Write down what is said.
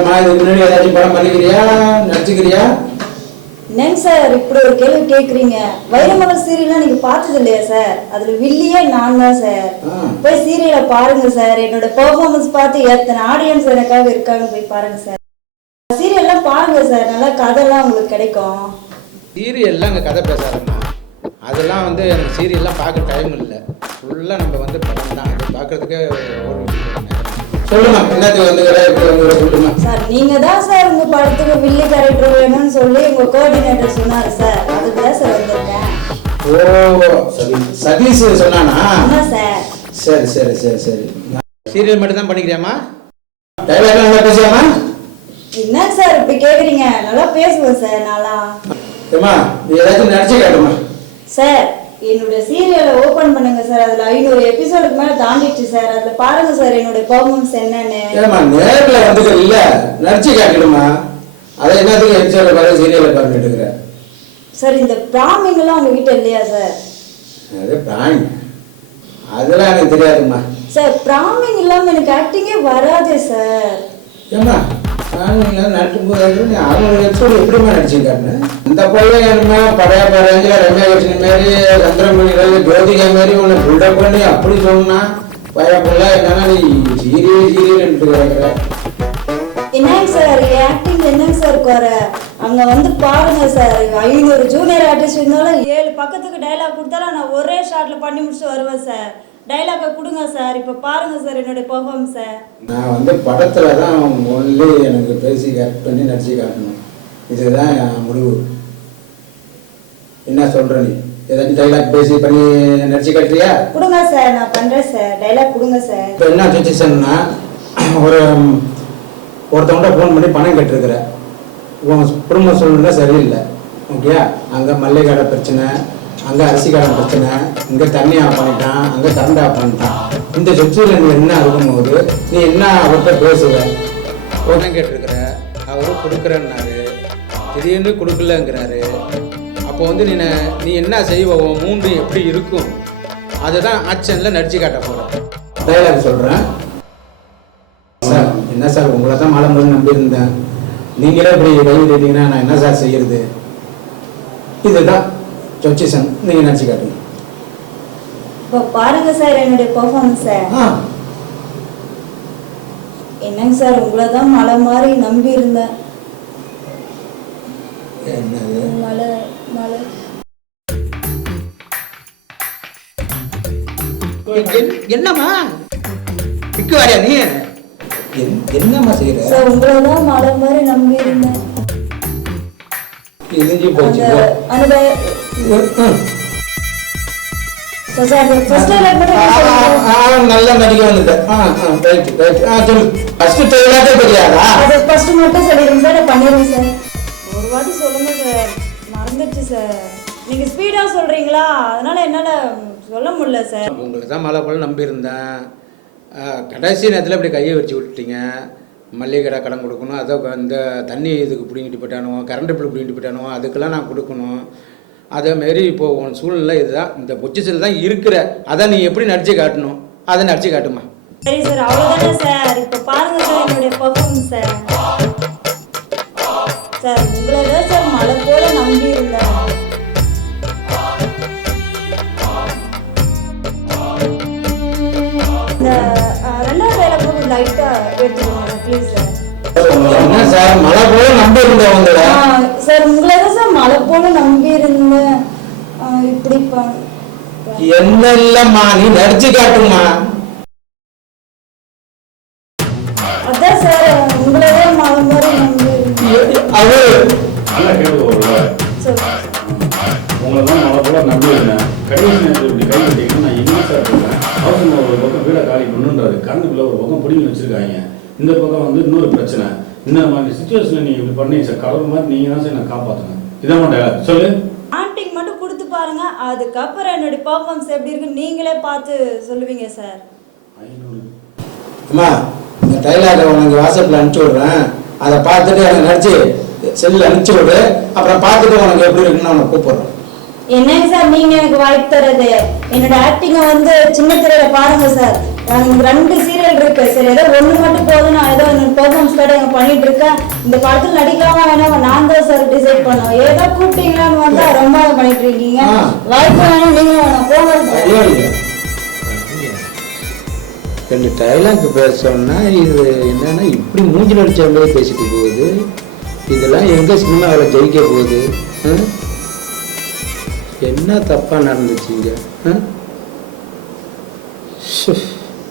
என்னம்மா இதுக்கு முன்னாடி ஏதாச்சும் படம் பண்ணிக்கிறியா, நடிச்சுக்கிறியா? என்னங்க சார் இப்படி ஒரு கேள்வி கேட்குறீங்க? வைரமலர் சீரியல்லாம் நீங்க பார்த்தது இல்லையா சார்? அதுல வில்லியே நான் தான் சார். போய் சீரியலை பாருங்க சார். என்னோட பெர்ஃபார்மன்ஸ் பார்த்து எத்தனை ஆடியன்ஸ் எனக்காக இருக்காங்க, போய் பாருங்க சார். சீரியல்லாம் பாருங்க சார், நல்லா கதைலாம் உங்களுக்கு கிடைக்கும். சீரியல்லாம் அங்கே கதை பேசாதுமா, அதெல்லாம் வந்து எனக்கு சீரியல்லாம் பார்க்க டைம் இல்லை. ஃபுல்லாக நம்ம வந்து படம் தான், அது பார்க்கறதுக்கே சொல்லுமா. என்னத்துக்கு வந்து சொல்லுமா சார்? நீங்க தான் சார் உங்க படத்துக்கு வில்லி கேரக்டர் வேணும்னு சொல்லி உங்க கோஆர்டினேட்டர் சொன்னாரு சார், அதுக்கு தான் சார் வந்திருக்கேன். ஓ சரி, சதீஷ் சொன்னானா? ஆமா சார். சரி சரி சரி சரி. சீரியல் மட்டும் தான் பண்ணிக்கிறியாமா? டைலாக் நல்லா பேசுவாமா? என்ன சார் இப்படி கேக்குறீங்க? நல்லா பேசுவேன் சார். நல்லா ஏமா நீ ஏதாச்சும் நடிச்சு காட்டுமா சார். என்னோட சீரியலை ஓபன் பண்ணுங்க சார், அதுல 500 எபிசோடுக்கு மேல தாண்டிடுச்சு சார். அதுல பாருங்க சார் என்னோட பெர்ஃபார்மன்ஸ் என்னன்னு. ஏமா நேர்ல வந்துக்க இல்ல, நடிச்சு காட்டிடுமா. அதை என்னத்துக்கு எபிசோட பாரு சீரியலை பாருங்க சார். இந்த பிராமிங் எல்லாம் உங்ககிட்ட இல்லையா சார்? அது பிராமிங் அதெல்லாம் எனக்கு தெரியாதுமா சார். பிராமிங் இல்லாம எனக்கு ஆக்டிங்கே வராதே சார். ஏமா பிராமிங்லாம் நடிக்கும்போது அவங்க எபிசோடு எப்படிமா நடிச்சு காட்டினேன்? இந்த பையன் என்னமா பழைய பரஞ்சில ரம்யா கிருஷ்ணன் மாரி, சந்திரமணி ஜோதிகா மாரி உன்னை பில்டப் பண்ணி அப்படி சொன்னா பயப்புள்ள என்னன்னா நீ சீரியல் கேட்குற. என்னங்க சார் ஆக்டிங் என்னங்க சார் குறை? அங்க வந்து பாருங்க சார், 500 ஜூனியர் ஆர்டிஸ்ட் இருந்தாலும் 7 பக்கத்துக்கு டைலாக் கொடுத்தாலும் நான் ஒரே ஷாட்ல பண்ணி முடிச்சுட்டு வருவேன் சார். டைலாக்கை கொடுங்க சார். இப்போ பாருங்க சார் என்னுடைய பெர்ஃபார்மன்ஸை. நான் வந்து படத்தில் தான் ஒன்லி எனக்கு பேசி கட் பண்ணி நடிச்சு காட்டணும், இதுதான் முடிவு. என்ன சொல்கிற நீ? ஏதாச்சும் டைலாக் பேசி பண்ணி நடிச்சு காட்டுறியா? கொடுங்க சார், நான் பண்ணுறேன் சார். டைலாக் கொடுங்க சார். இப்போ என்ன சுச்சுவேஷன்னா, ஒருத்தவங்கள்ட்ட ஃபோன் பண்ணி பணம் கேட்டிருக்கிற, உன் குடும்ப சூழ்நிலை சரியில்லை, ஓகே? அங்கே மல்லிகை கடை பிரச்சனை, அங்கே அரிசி கடை பிரச்சனை, இங்கே தண்ணி ஆஃப் பண்ணிட்டான், அங்கே கரண்ட் ஆஃப் பண்ணிட்டான். இந்த சுச்சுவேஷன் என்ன இருக்கும்போது நீ என்ன அவர்கிட்ட பேசுவ? பணம் கேட்டிருக்கிற, அவரும் கொடுக்குறேன்னாரு, திடீர்னு கொடுக்கலங்கிறாரு. அப்போ வந்து நீ என்ன செய்வ? மூன்று எப்படி இருக்கும்? அதுதான் ஆக்ஷனில் நடிச்சு காட்ட போகிறேன். டைலாக் சொல்கிறேன் சார். என்ன சார் உங்களை தான் மாலை முழுவதும் நம்பியிருந்தேன், நீங்களே இப்படி கைவிட்டீங்கன்னா நான் என்ன சார் செய்யறது? இதுதான் சுச்சுவேஷன், நீங்கள் நடிச்சு காட்டுங்க. இப்போ பாருங்க சார் என்னுடைய பெர்ஃபார்மன்ஸை. என்னங்க சார் உங்களை தான் மலை மாதிரி நம்பி இருந்தேன். என்னது மலை மலை? என்னம்மா பிக்கு வாரியா நீ? என்னம்மா செய்யற சார்? உங்களை தான் மலை மாதிரி நம்பி இருந்தேன். இழிஞ்சு போச்சு. நல்லா நடிக்க வந்துட்டேன். சொல்லு. ஃபர்ஸ்ட் டைலாக்கே தெரியாதா? அது ஃபர்ஸ்ட் மட்டும் சொல்லிடுங்க சார், நான் பண்ணிடுறேன் சார். ஒரு வாட்டி சொல்லுங்க சார், மறந்துடுச்சு சார். நீங்க ஸ்பீடா சொல்றீங்களா, அதனால என்னால சொல்ல முடியல சார். உங்களுக்கு தான் மழை போல நம்பியிருந்தேன், கடைசி நேரத்தில் இப்படி கையை வச்சு விட்டுட்டீங்க. மல்லிகை கடை கடன் கொடுக்கணும், அதை இந்த தண்ணி இதுக்கு பிடிங்கிட்டு போயிட்டானுவோம், கரண்ட் பில் பிடிங்கிட்டு போயிட்டானுவோம், அதுக்கெல்லாம் நான் கொடுக்கணும். அதேமாரி இப்போது உன் சூழ்நிலை இதுதான், இந்த பொசிஷனில் தான் இருக்கிற. அதை நீ எப்படி நடிச்சு காட்டணும், அதை நடிச்சு காட்டுமா. சரி சார், அவ்வளோதானே சார். இப்போ பாருங்க சார் என்னுடைய பெர்ஃபார்மன்ஸ் சார். சார் உங்களை தான் சார் மழை போல நம்பி இருந்தேன். இந்த 2வது டைலாக் கூட லைட்டாக எடுத்துக்கோங்க ப்ளீஸ் சார். என்ன சார் மழை போல நம்பி இருந்தவங்க சார்? உங்களை தான் சார் மழை போல நம்பி இருந்தேன். இப்படி என்ன இல்லம்மா, நீ நடிச்சு காட்டுமா. அதான் சார் உங்களை தான் மழை மாதிரி நம்பி உங்களை தான் மழை போல நம்பி இருந்தேன். கடைசி நேரத்தில் இப்படி கை விட்டீங்கன்னா நான் என்ன சார் சொல்றேன்? அவசரம் ஒரு பக்கம் வீடை காலி பண்ணுன்றாரு, கரண்டுக்குள்ள ஒரு பக்கம் பிடிங்கி வச்சிருக்காங்க, இந்த பக்கம் வந்து இன்னொரு பிரச்சனை. இந்த மாதிரி சுச்சுவேஷனை நீங்க இப்படி பண்ணீங்க சார். கடவுள் மாதிரி நீங்க தான் சார் நான் காப்பாற்றுங்க. இதான் டைலாக் சொல்லு. ஆக்டிங் மட்டும் கொடுத்து பாருங்க, அதுக்கப்புறம் என்னுடைய பெர்ஃபார்மன்ஸ் எப்படி இருக்கு நீங்களே பார்த்து சொல்லுவீங்க சார். 500 அம்மா இந்த டைலாக உனக்கு வாட்ஸ்அப்பில் அனுப்பிச்சி விட்றேன், அதை பார்த்துட்டு எனக்கு நடிச்சு செல்லில் அனுப்பிச்சி விடு. அப்புறம் பார்த்துட்டு உனக்கு எப்படி இருக்குன்னு உனக்கு கூப்பிட்றேன். என்னங்க சார் நீங்க எனக்கு வாய்ப்பு தரது? என்னோட ஆக்டிங்கை வந்து சின்ன திரையில பாருங்க சார். எனக்கு 2 சீரியல் இருக்கு. சரி ஏதோ 1 மட்டும் போதும், நான் ஏதோ பெர்ஃபார்மன்ஸ் கார்டு எங்க பண்ணிட்டு இருக்கேன். இந்த படத்துல நடிக்கலாமா வேணாமா நான் தான் சார் டிசைட் பண்ணுவேன். ஏதோ கூப்பிட்டீங்களான்னு வந்தா ரொம்ப பண்ணிட்டு இருக்கீங்க. வாய்ப்பு வேணும், நீங்க வேணும், போங்க சார். 2 டைலாக் பேசணும்னா இது என்னன்னா இப்படி மூஞ்சில் அடிச்ச மாதிரி பேசிட்டு போகுது. இதெல்லாம் எங்க சினிமாவில் ஜெயிக்க போகுது? என்ன தப்பா நடந்துச்சுங்க?